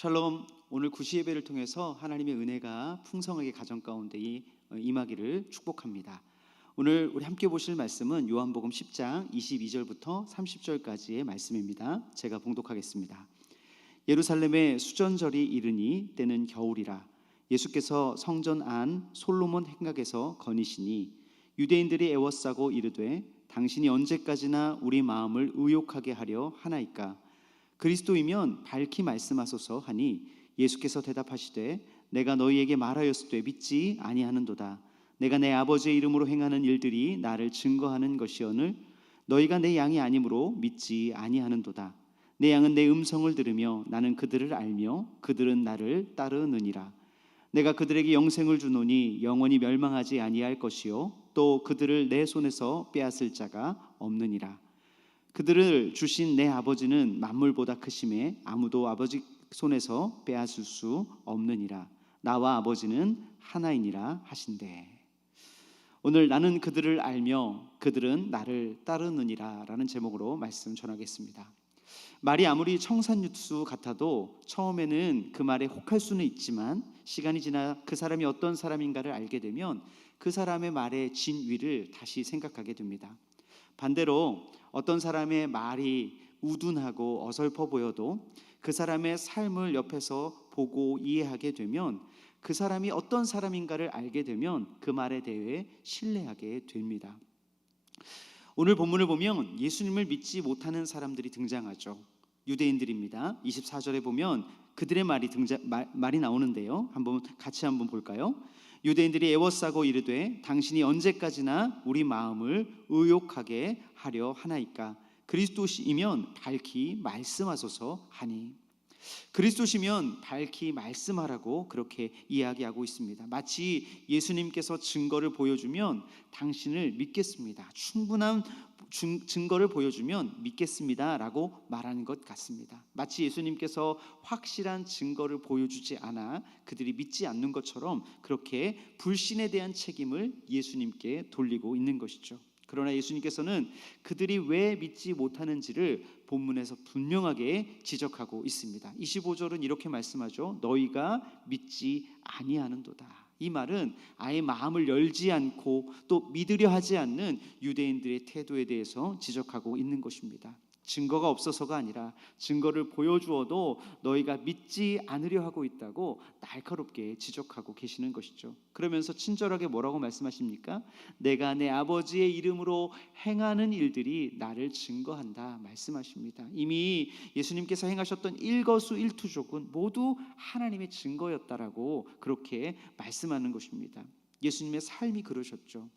샬롬. 오늘 구시 예배를 통해서 하나님의 은혜가 풍성하게 가정 가운데 임하기를 축복합니다. 오늘 우리 함께 보실 말씀은 요한복음 10장 22절부터 30절까지의 말씀입니다. 제가 봉독하겠습니다. 예루살렘에 수전절이 이르니 때는 겨울이라. 예수께서 성전 안 솔로몬 행각에서 거니시니 유대인들이 애워싸고 이르되 당신이 언제까지나 우리 마음을 의욕하게 하려 하나이까. 그리스도이면 밝히 말씀하소서 하니 예수께서 대답하시되 내가 너희에게 말하였으되 믿지 아니하는도다. 내가 내 아버지의 이름으로 행하는 일들이 나를 증거하는 것이오늘 너희가 내 양이 아니므로 믿지 아니하는도다. 내 양은 내 음성을 들으며 나는 그들을 알며 그들은 나를 따르느니라. 내가 그들에게 영생을 주노니 영원히 멸망하지 아니할 것이요 또 그들을 내 손에서 빼앗을 자가 없느니라. 그들을 주신 내 아버지는 만물보다 크심에 아무도 아버지 손에서 빼앗을 수 없느니라. 나와 아버지는 하나이니라 하신대. 오늘 나는 그들을 알며 그들은 나를 따르느니라 라는 제목으로 말씀 전하겠습니다. 말이 아무리 청산유수 같아도 처음에는 그 말에 혹할 수는 있지만 시간이 지나 그 사람이 어떤 사람인가를 알게 되면 그 사람의 말의 진위를 다시 생각하게 됩니다. 반대로 어떤 사람의 말이 우둔하고 어설퍼 보여도 그 사람의 삶을 옆에서 보고 이해하게 되면 그 사람이 어떤 사람인가를 알게 되면 그 말에 대해 신뢰하게 됩니다. 오늘 본문을 보면 예수님을 믿지 못하는 사람들이 등장하죠. 유대인들입니다. 24절에 보면 그들의 말이 나오는데요. 같이 한번 볼까요? 유대인들이 애워싸고 이르되 당신이 언제까지나 우리 마음을 의욕하게 하려 하나이까. 그리스도시면 밝히 말씀하소서 하니. 그리스도시면 밝히 말씀하라고 그렇게 이야기하고 있습니다. 마치 예수님께서 증거를 보여주면 당신을 믿겠습니다. 충분한 증거를 보여주면 믿겠습니다 라고 말하는 것 같습니다. 마치 예수님께서 확실한 증거를 보여주지 않아 그들이 믿지 않는 것처럼 그렇게 불신에 대한 책임을 예수님께 돌리고 있는 것이죠. 그러나 예수님께서는 그들이 왜 믿지 못하는지를 본문에서 분명하게 지적하고 있습니다. 25절은 이렇게 말씀하죠. 너희가 믿지 아니하는도다. 이 말은 아예 마음을 열지 않고 또 믿으려 하지 않는 유대인들의 태도에 대해서 지적하고 있는 것입니다. 증거가 없어서가 아니라 증거를 보여주어도 너희가 믿지 않으려 하고 있다고 날카롭게 지적하고 계시는 것이죠. 그러면서 친절하게 뭐라고 말씀하십니까? 내가 내 아버지의 이름으로 행하는 일들이 나를 증거한다 말씀하십니다. 이미 예수님께서 행하셨던 일거수일투족은 모두 하나님의 증거였다라고 그렇게 말씀하는 것입니다. 예수님의 삶이 그러셨죠.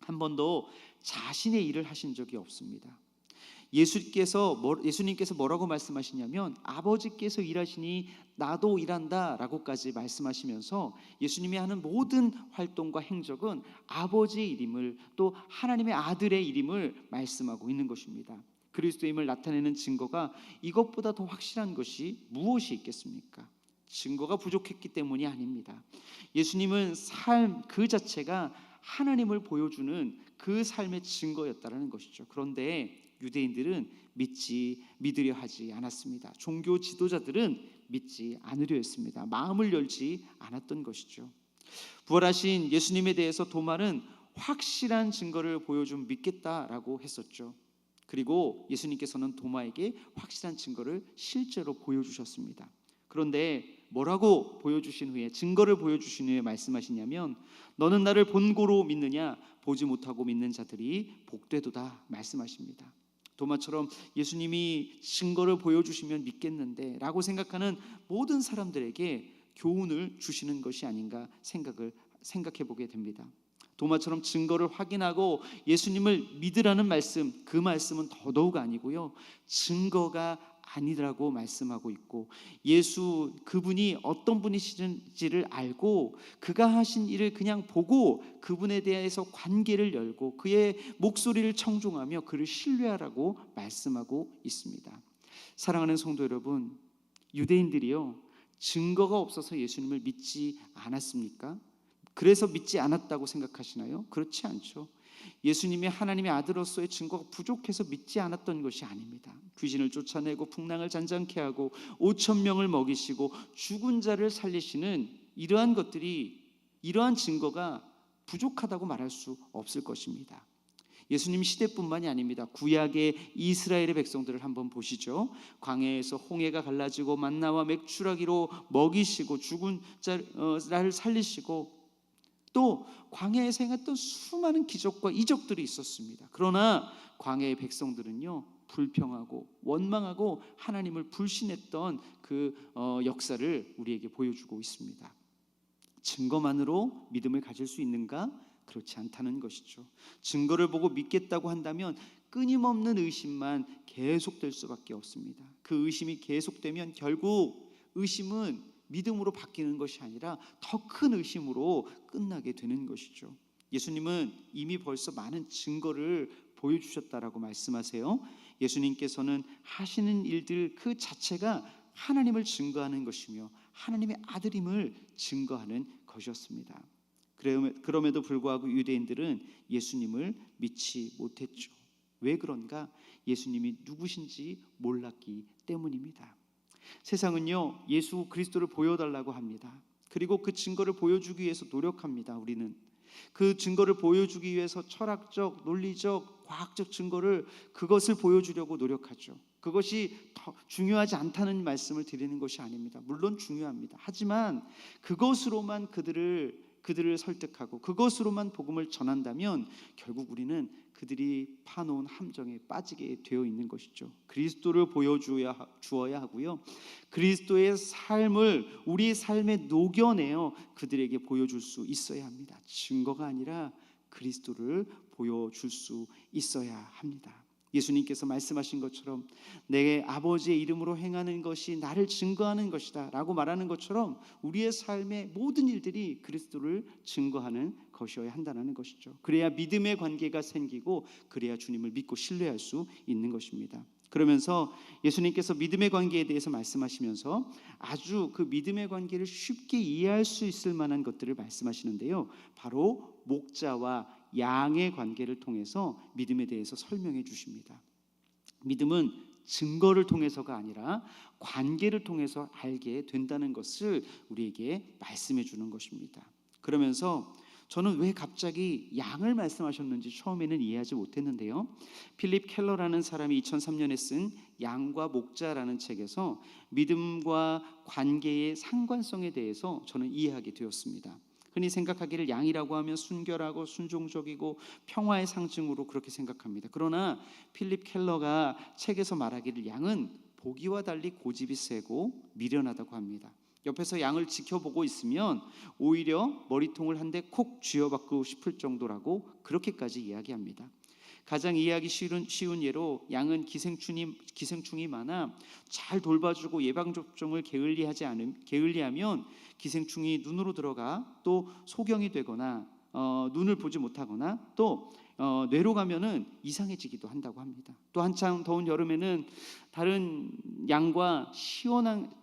한 번도 자신의 일을 하신 적이 없습니다. 예수님께서 뭐라고 말씀하시냐면 아버지께서 일하시니 나도 일한다 라고까지 말씀하시면서 예수님이 하는 모든 활동과 행적은 아버지의 일임을 또 하나님의 아들의 일임을 말씀하고 있는 것입니다. 그리스도임을 나타내는 증거가 이것보다 더 확실한 것이 무엇이 있겠습니까? 증거가 부족했기 때문이 아닙니다. 예수님은 삶 그 자체가 하나님을 보여주는 그 삶의 증거였다는 것이죠. 그런데 유대인들은 믿으려 하지 않았습니다. 종교 지도자들은 믿지 않으려 했습니다. 마음을 열지 않았던 것이죠. 부활하신 예수님에 대해서 도마는 확실한 증거를 보여주면 믿겠다라고 했었죠. 그리고 예수님께서는 도마에게 확실한 증거를 실제로 보여주셨습니다. 그런데 뭐라고 보여주신 후에 증거를 보여주신 후에 말씀하시냐면 너는 나를 본고로 믿느냐 보지 못하고 믿는 자들이 복되도다 말씀하십니다. 도마처럼 예수님이 증거를 보여주시면 믿겠는데 라고 생각하는 모든 사람들에게 교훈을 주시는 것이 아닌가 생각해 보게 됩니다. 도마처럼 증거를 확인하고 예수님을 믿으라는 말씀, 그 말씀은 더더욱 아니고요, 증거가 아니라고 말씀하고 있고 예수 그분이 어떤 분이신지를 알고 그가 하신 일을 그냥 보고 그분에 대해서 관계를 열고 그의 목소리를 청종하며 그를 신뢰하라고 말씀하고 있습니다. 사랑하는 성도 여러분, 유대인들이요 증거가 없어서 예수님을 믿지 않았습니까? 그래서 믿지 않았다고 생각하시나요? 그렇지 않죠. 예수님이 하나님의 아들로서의 증거가 부족해서 믿지 않았던 것이 아닙니다. 귀신을 쫓아내고 풍랑을 잔잔케 하고 5천 명을 먹이시고 죽은 자를 살리시는 이러한 증거가 부족하다고 말할 수 없을 것입니다. 예수님 시대뿐만이 아닙니다. 구약의 이스라엘의 백성들을 한번 보시죠. 광야에서 홍해가 갈라지고 만나와 맥주라기로 먹이시고 죽은 자를 살리시고 또 광야에서 행했던 수많은 기적과 이적들이 있었습니다. 그러나 광야의 백성들은요, 불평하고 원망하고 하나님을 불신했던 그 역사를 우리에게 보여주고 있습니다. 증거만으로 믿음을 가질 수 있는가? 그렇지 않다는 것이죠. 증거를 보고 믿겠다고 한다면 끊임없는 의심만 계속될 수밖에 없습니다. 그 의심이 계속되면 결국 의심은 믿음으로 바뀌는 것이 아니라 더 큰 의심으로 끝나게 되는 것이죠. 예수님은 이미 벌써 많은 증거를 보여주셨다라고 말씀하세요. 예수님께서는 하시는 일들 그 자체가 하나님을 증거하는 것이며 하나님의 아들임을 증거하는 것이었습니다. 그럼에도 불구하고 유대인들은 예수님을 믿지 못했죠. 왜 그런가? 예수님이 누구신지 몰랐기 때문입니다. 세상은요, 예수 그리스도를 보여달라고 합니다. 그리고 그 증거를 보여주기 위해서 노력합니다. 우리는 그 증거를 보여주기 위해서 철학적, 논리적, 과학적 그것을 보여주려고 노력하죠. 그것이 더 중요하지 않다는 말씀을 드리는 것이 아닙니다. 물론 중요합니다. 하지만 그것으로만 그들을 설득하고 그것으로만 복음을 전한다면 결국 우리는 그들이 파놓은 함정에 빠지게 되어 있는 것이죠. 그리스도를 보여주어야 하고요, 그리스도의 삶을 우리의 삶에 녹여내어 그들에게 보여줄 수 있어야 합니다. 증거가 아니라 그리스도를 보여줄 수 있어야 합니다. 예수님께서 말씀하신 것처럼 내 아버지의 이름으로 행하는 것이 나를 증거하는 것이다 라고 말하는 것처럼 우리의 삶의 모든 일들이 그리스도를 증거하는 것이어야 한다는 것이죠. 그래야 믿음의 관계가 생기고 그래야 주님을 믿고 신뢰할 수 있는 것입니다. 그러면서 예수님께서 믿음의 관계에 대해서 말씀하시면서 아주 그 믿음의 관계를 쉽게 이해할 수 있을 만한 것들을 말씀하시는데요, 바로 목자와 양의 관계를 통해서 믿음에 대해서 설명해 주십니다. 믿음은 증거를 통해서가 아니라 관계를 통해서 알게 된다는 것을 우리에게 말씀해 주는 것입니다. 그러면서 저는 왜 갑자기 양을 말씀하셨는지 처음에는 이해하지 못했는데요, 필립 켈러라는 사람이 2003년에 쓴 양과 목자라는 책에서 믿음과 관계의 상관성에 대해서 저는 이해하게 되었습니다. 흔히 생각하기를 양이라고 하면 순결하고 순종적이고 평화의 상징으로 그렇게 생각합니다. 그러나 필립 켈러가 책에서 말하기를 양은 보기와 달리 고집이 세고 미련하다고 합니다. 옆에서 양을 지켜보고 있으면 오히려 머리통을 한 대 콕 쥐어박고 싶을 정도라고 그렇게까지 이야기합니다. 가장 이해하기 쉬운 예로 양은 기생충이 많아 잘 돌봐주고 예방접종을 게을리하면 기생충이 눈으로 들어가 또 소경이 되거나 눈을 보지 못하거나 또 뇌로 가면은 이상해지기도 한다고 합니다. 또 한창 더운 여름에는 다른 양과 시원한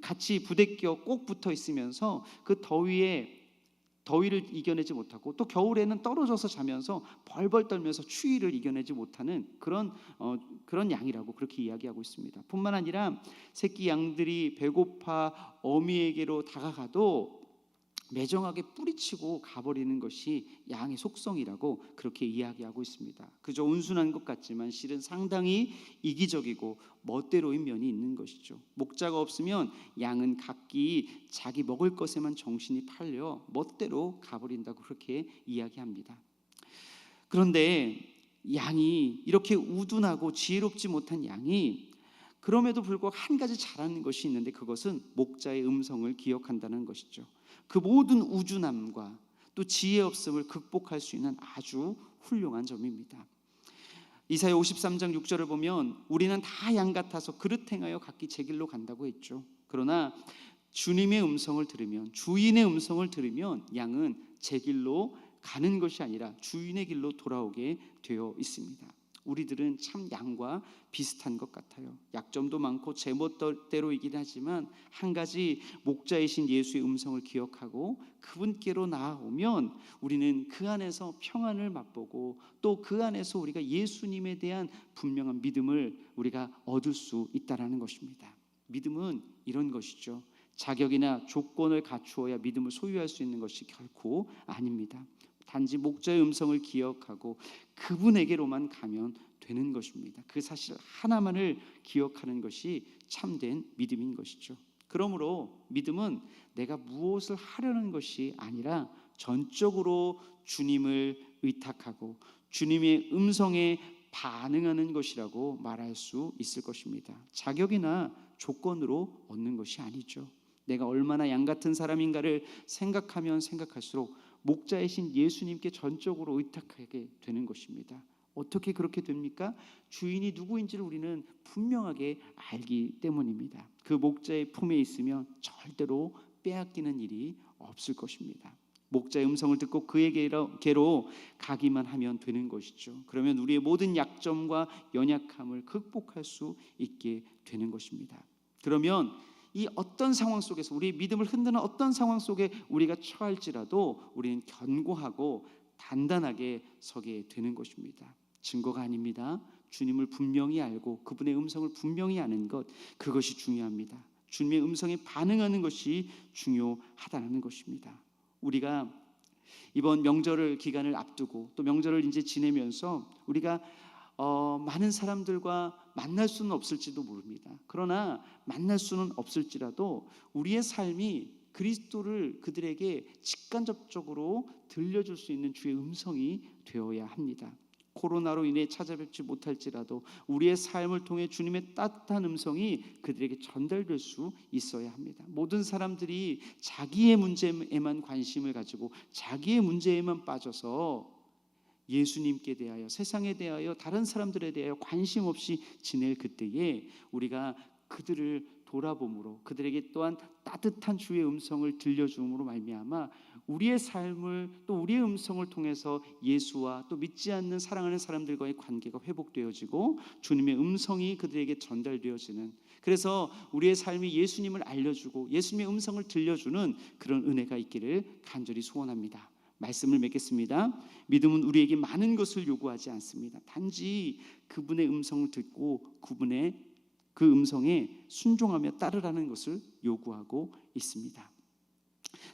같이 부대껴 꼭 붙어 있으면서 그 더위를 이겨내지 못하고 또 겨울에는 떨어져서 자면서 벌벌 떨면서 추위를 이겨내지 못하는 그런 양이라고 그렇게 이야기하고 있습니다. 뿐만 아니라 새끼 양들이 배고파 어미에게로 다가가도 매정하게 뿌리치고 가버리는 것이 양의 속성이라고 그렇게 이야기하고 있습니다. 그저 온순한 것 같지만 실은 상당히 이기적이고 멋대로인 면이 있는 것이죠. 목자가 없으면 양은 각기 자기 먹을 것에만 정신이 팔려 멋대로 가버린다고 그렇게 이야기합니다. 그런데 양이 이렇게 우둔하고 지혜롭지 못한 양이 그럼에도 불구하고 한 가지 잘하는 것이 있는데 그것은 목자의 음성을 기억한다는 것이죠. 그 모든 우준함과 또 지혜 없음을 극복할 수 있는 아주 훌륭한 점입니다. 이사야 53장 6절을 보면 우리는 다 양 같아서 그릇 행하여 각기 제 길로 간다고 했죠. 그러나 주님의 음성을 들으면, 주인의 음성을 들으면 양은 제 길로 가는 것이 아니라 주인의 길로 돌아오게 되어 있습니다. 우리들은 참 양과 비슷한 것 같아요. 약점도 많고 제멋대로이긴 하지만 한 가지, 목자이신 예수의 음성을 기억하고 그분께로 나아오면 우리는 그 안에서 평안을 맛보고 또 그 안에서 우리가 예수님에 대한 분명한 믿음을 우리가 얻을 수 있다는 것입니다. 믿음은 이런 것이죠. 자격이나 조건을 갖추어야 믿음을 소유할 수 있는 것이 결코 아닙니다. 단지 목자의 음성을 기억하고 그분에게로만 가면 되는 것입니다. 그 사실 하나만을 기억하는 것이 참된 믿음인 것이죠. 그러므로 믿음은 내가 무엇을 하려는 것이 아니라 전적으로 주님을 의탁하고 주님의 음성에 반응하는 것이라고 말할 수 있을 것입니다. 자격이나 조건으로 얻는 것이 아니죠. 내가 얼마나 양 같은 사람인가를 생각하면 생각할수록 목자이신 예수님께 전적으로 의탁하게 되는 것입니다. 어떻게 그렇게 됩니까? 주인이 누구인지를 우리는 분명하게 알기 때문입니다. 그 목자의 품에 있으면 절대로 빼앗기는 일이 없을 것입니다. 목자의 음성을 듣고 그에게로 가기만 하면 되는 것이죠. 그러면 우리의 모든 약점과 연약함을 극복할 수 있게 되는 것입니다. 그러면 이 어떤 상황 속에서 우리의 믿음을 흔드는 어떤 상황 속에 우리가 처할지라도 우리는 견고하고 단단하게 서게 되는 것입니다. 증거가 아닙니다. 주님을 분명히 알고 그분의 음성을 분명히 아는 것, 그것이 중요합니다. 주님의 음성에 반응하는 것이 중요하다는 것입니다. 우리가 이번 명절 기간을 앞두고 또 명절을 이제 지내면서 우리가 많은 사람들과 만날 수는 없을지도 모릅니다. 그러나 만날 수는 없을지라도 우리의 삶이 그리스도를 그들에게 직간접적으로 들려줄 수 있는 주의 음성이 되어야 합니다. 코로나로 인해 찾아뵙지 못할지라도 우리의 삶을 통해 주님의 따뜻한 음성이 그들에게 전달될 수 있어야 합니다. 모든 사람들이 자기의 문제에만 관심을 가지고 자기의 문제에만 빠져서 예수님께 대하여, 세상에 대하여, 다른 사람들에 대하여 관심 없이 지낼 그때에 우리가 그들을 돌아봄으로 그들에게 또한 따뜻한 주의 음성을 들려줌으로 말미암아 우리의 삶을 또 우리의 음성을 통해서 예수와 또 믿지 않는 사랑하는 사람들과의 관계가 회복되어지고 주님의 음성이 그들에게 전달되어지는, 그래서 우리의 삶이 예수님을 알려주고 예수님의 음성을 들려주는 그런 은혜가 있기를 간절히 소원합니다. 말씀을 맺겠습니다. 믿음은 우리에게 많은 것을 요구하지 않습니다. 단지 그분의 음성을 듣고 그분의 그 음성에 순종하며 따르라는 것을 요구하고 있습니다.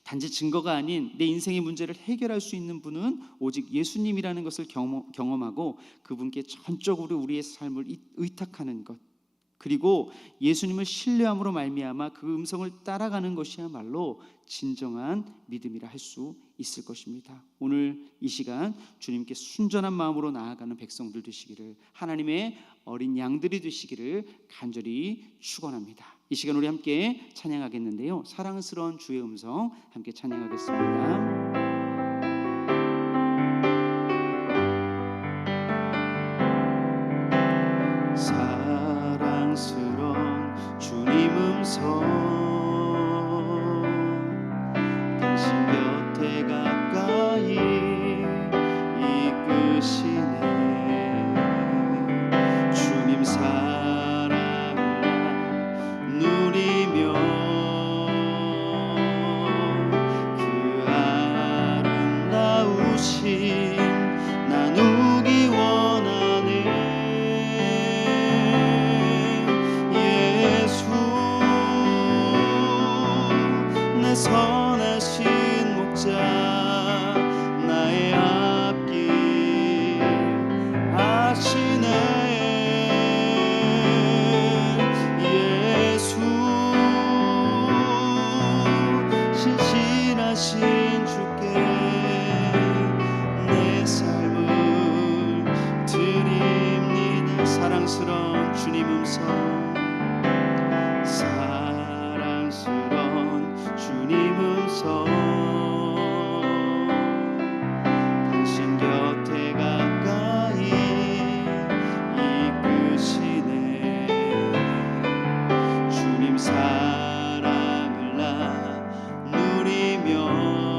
단지 증거가 아닌 내 인생의 문제를 해결할 수 있는 분은 오직 예수님이라는 것을 경험하고 그분께 전적으로 우리의 삶을 의탁하는 것, 그리고 예수님을 신뢰함으로 말미암아 그 음성을 따라가는 것이야말로 진정한 믿음이라 할 수 있을 것입니다. 오늘 이 시간 주님께 순전한 마음으로 나아가는 백성들 되시기를, 하나님의 어린 양들이 되시기를 간절히 축원합니다. 이 시간 우리 함께 찬양하겠는데요, 사랑스러운 주의 음성 함께 찬양하겠습니다. 사랑스러운 주님 음성, 당신 곁에 가까이 이끄시네. 주님 사랑을 누리며 그 아름다우심 나누기 원하네. 선하신 목자 나의 앞길 아시네. 예수 신실하신 주께 내 삶을 드립니다. 사랑스러운 주님 음성, 주님 음성, 당신 곁에 가까이 이끄시네. 주님 사랑을 나 누리며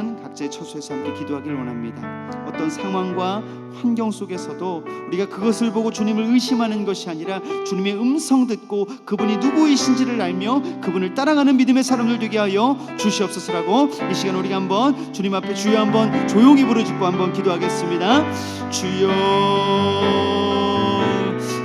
시간 각자의 처소에서 함께 기도하길 원합니다. 어떤 상황과 환경 속에서도 우리가 그것을 보고 주님을 의심하는 것이 아니라 주님의 음성 듣고 그분이 누구이신지를 알며 그분을 따라가는 믿음의 사람들 되게 하여 주시옵소서라고 이 시간 우리가 한번 주님 앞에 주여 한번 조용히 부르짖고 한번 기도하겠습니다. 주여,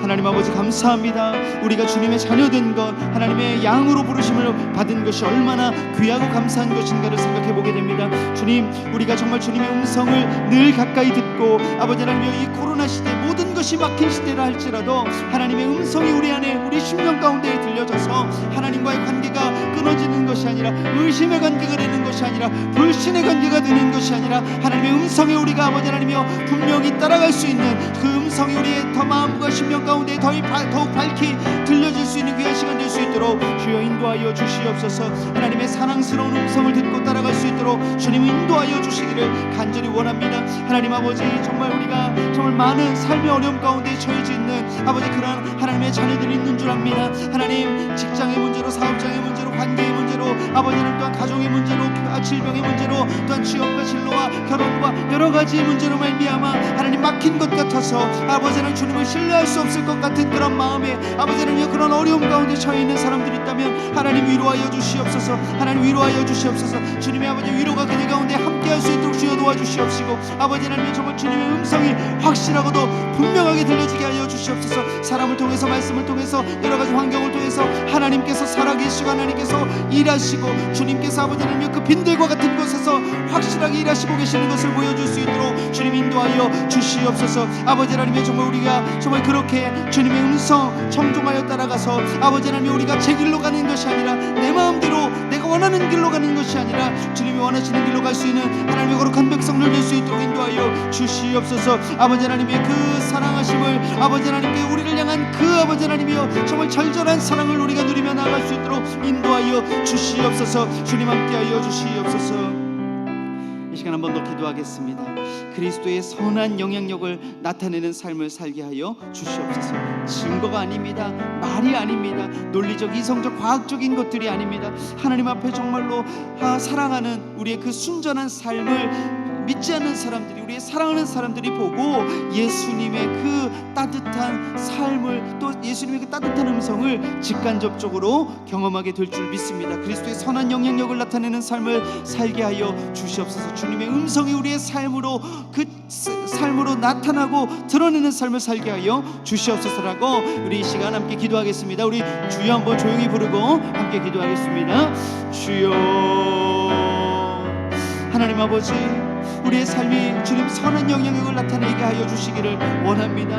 하나님 아버지 감사합니다. 우리가 주님의 자녀된 것, 하나님의 양으로 부르심을 받은 것이 얼마나 귀하고 감사한 것인가를 생각해 보게 됩니다. 주님, 우리가 정말 주님의 음성을 늘 가까이 듣고 아버지 하나님, 이 코로나 시대 모든 것이 막힌 시대라 할지라도 하나님의 음성이 우리 안에, 우리 심령 가운데 들려져서 하나님과의 관계가 끊어지는 것이 아니라, 의심의 관계가 되는 것이 아니라, 불신의 관계가 되는 것이 아니라, 하나님의 음성에 우리가 아버지 하나님이여 분명히 따라갈 수 있는 그 음성이 우리의 더 마음과 심령 가운데 더욱 밝히 들려질 수 있는 귀한 시간 될 수 있도록 주여 인도하여 주시옵소서. 하나님의 사랑스러운 음성을 듣고 따라갈 수 있도록 주님 인도하여 주시기를 간절히 원합니다. 하나님 아버지, 정말 우리가 정말 많은 삶의 어려움 가운데 처해져 있는 아버지 그러한 하나님의 자녀들이 있는 줄 압니다. 하나님, 직장의 문제로, 사업장의 문제로, 관계의 문제로, 아버지 하나님 또한 가정의 문제로, 질병의 문제로, 또한 취업과 진로와 결혼과 여러 가지 문제로 말미암아 하나님 막힌 것 같아서 아버지 하나님 주님을 신뢰할 수 없을 것 같은 그런 마음에 아버지 하나님 그런 어려움 가운데 처해 있는 사람들이 있다면 하나님 위로하여 주시옵소서. 하나님 위로하여 주시옵소서. 주님의 아버지 위로가 그들 가운데 함께할 수 있도록 주여 도와주시옵시고, 아버지 하나님 정말 주님의 음성이 확실하고도 분명하게 들려지게 하여 주시옵소서. 사람을 통해서, 말씀을 통해서, 여러 가지 환경을 통해서 하나님께서 살아계시고 하나님께서 일하시고 주님께서 아버지 하나님 그 빈들과 같은 곳에서 확실하게 일하시고 계시는 것을 보여줄 수 있도록 주님 인도하여 주시옵소서. 아버지 하나님 정말 우리가 정말 그렇게 주님의 음성 청종하여 따라가서 아버지 하나님 우리가 제 길로 가는 것이 아니라 내 마음대로 내가 원하는 길로 가는 것이 아니라 주님이 원하시는 길로 갈 수 있는 하나님의 거룩한 백성들 될 수 있도록 인도하여 주시옵소서. 아버지 하나님의 그 사랑하심을, 아버지 하나님께 우리를 향한 그 아버지 하나님이여 정말 절절한 사랑을 우리가 누리며 나아갈 수 있도록 인도하여 주시옵소서. 주님 함께하여 주시옵소서. 이 시간 한 번 더 기도하겠습니다. 그리스도의 선한 영향력을 나타내는 삶을 살게 하여 주시옵소서. 증거가 아닙니다. 말이 아닙니다. 논리적, 이성적, 과학적인 것들이 아닙니다. 하나님 앞에 정말로 사랑하는 우리의 그 순전한 삶을 믿지 않는 사람들이, 우리의 사랑하는 사람들이 보고 예수님의 그 따뜻한 삶을, 또 예수님의 그 따뜻한 음성을 직간접적으로 경험하게 될 줄 믿습니다. 그리스도의 선한 영향력을 나타내는 삶을 살게 하여 주시옵소서. 주님의 음성이 우리의 삶으로, 그 삶으로 나타나고 드러내는 삶을 살게 하여 주시옵소서라고 우리 이 시간 함께 기도하겠습니다. 우리 주여 한번 조용히 부르고 함께 기도하겠습니다. 주여, 하나님 아버지, 우리의 삶이 주님 선한 영향력을 나타내게 하여 주시기를 원합니다.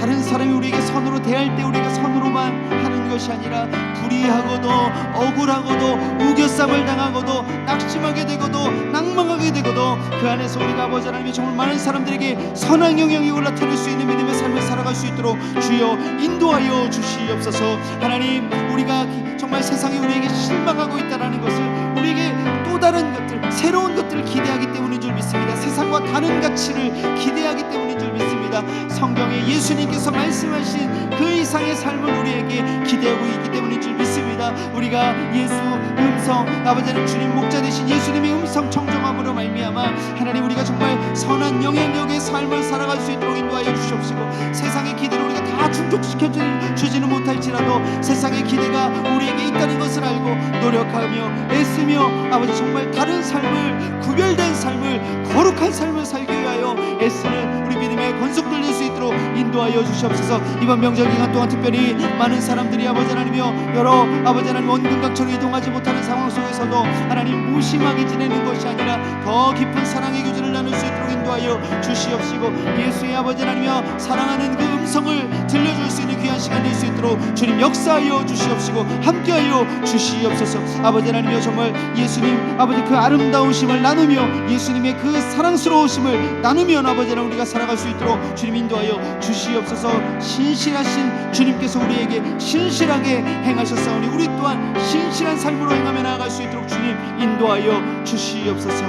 다른 사람이 우리에게 선으로 대할 때 우리가 선으로만 하는 것이 아니라 불의하고도 억울하고도 우겨쌈을 당하고도 낙심하게 되고도 낭망하게 되고도 그 안에서 우리가 아버지 하나님이 정말 많은 사람들에게 선한 영향력을 나타낼 수 있는 믿음의 삶을 살아갈 수 있도록 주여 인도하여 주시옵소서. 하나님, 우리가 정말 세상이 우리에게 실망하고 있다는 것을, 우리에게 또 다른 것들, 새로운 것들을 기대하기 때문인 줄 믿습니다. 세상과 다른 가치를 기대하기 때문인 줄 믿습니다. 성경에 예수님께서 말씀하신 그 이상의 삶을 우리에게 기대하고 있기 때문인 줄 믿습니다. 우리가 예수 음성, 아버지는 주님 목자 되신 예수님의 음성 청정함으로 말미암아 하나님 우리가 정말 선한 영향력의 삶을 살아갈 수 있도록 인도하여 주시옵시고, 세상의 기대를 우리가 다 충족시켜 주지는 못할지라도 세상의 기대가 우리에게 있다는 것을 알고 노력하며 애쓰며 아버지 정말 다른 삶을, 구별된 삶을, 거룩한 삶을 살기 위하여 애쓰는 우리 믿음의 권속들 될 수 있도록 인도하여 주시옵소서. 이번 명절 기간 동안 특별히 많은 사람들이 아버지 하나님이여 여러 아버지 하나님 원근각처럼 이동하지 못하는 상황 속에서도 하나님 무심하게 지내는 것이 아니라 더 깊은 사랑의 교제를 나눌 수 있도록 인도하여 주시옵시고, 예수의 아버지 하나님이여 사랑하는 그 음성을 들려줄 수 있는 귀한 시간 될 수 있도록 주님 역사하여 주시옵시고 함께하여 주시옵소서. 아버지 하나님이여 정말 예수님 아버지 그 아름다우심을 나누며 예수님의 그 사랑스러우심을 나누며 아버지 하나님 우리가 살아갈 수 있도록 주님 인도하여 주시옵소서. 신실하신 주님께서 우리에게 신실하게 행하셨사오니 우리 또한 신실한 삶으로 행하며 나아갈 수 있도록 주님 인도하여 주시옵소서.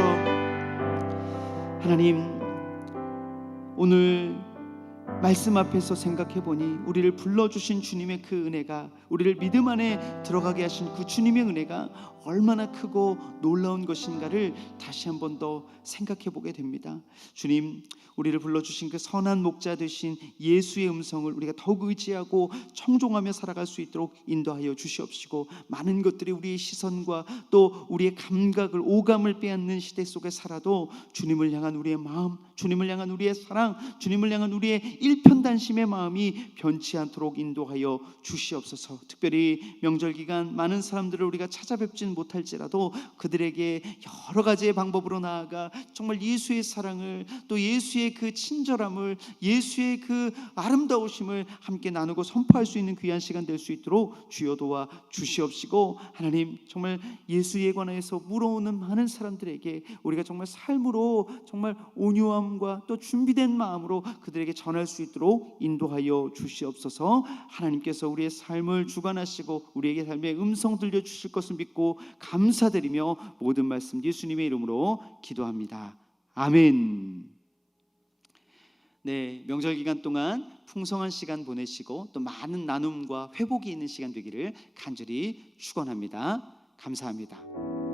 하나님, 오늘 말씀 앞에서 생각해 보니 우리를 불러주신 주님의 그 은혜가, 우리를 믿음 안에 들어가게 하신 그 주님의 은혜가 얼마나 크고 놀라운 것인가를 다시 한 번 더 생각해 보게 됩니다. 주님, 우리를 불러주신 그 선한 목자 되신 예수의 음성을 우리가 더욱 의지하고 청종하며 살아갈 수 있도록 인도하여 주시옵시고, 많은 것들이 우리의 시선과 또 우리의 감각을, 오감을 빼앗는 시대 속에 살아도 주님을 향한 우리의 마음, 주님을 향한 우리의 사랑, 주님을 향한 우리의 일편단심의 마음이 변치 않도록 인도하여 주시옵소서. 특별히 명절 기간 많은 사람들을 우리가 찾아뵙지는 못할지라도 그들에게 여러 가지의 방법으로 나아가 정말 예수의 사랑을, 또 예수의 그 친절함을, 예수의 그 아름다우심을 함께 나누고 선포할 수 있는 귀한 시간 될 수 있도록 주여 도와 주시옵시고, 하나님, 정말 예수에 관해서 물어오는 많은 사람들에게 우리가 정말 삶으로 정말 온유함과 또 준비된 마음으로 그들에게 전할 수 있도록 인도하여 주시옵소서. 하나님께서 우리의 삶을 주관하시고 우리에게 삶의 음성 들려주실 것을 믿고 감사드리며 모든 말씀 예수님의 이름으로 기도합니다. 아멘. 네, 명절 기간 동안 풍성한 시간 보내시고 또 많은 나눔과 회복이 있는 시간 되기를 간절히 축원합니다. 감사합니다.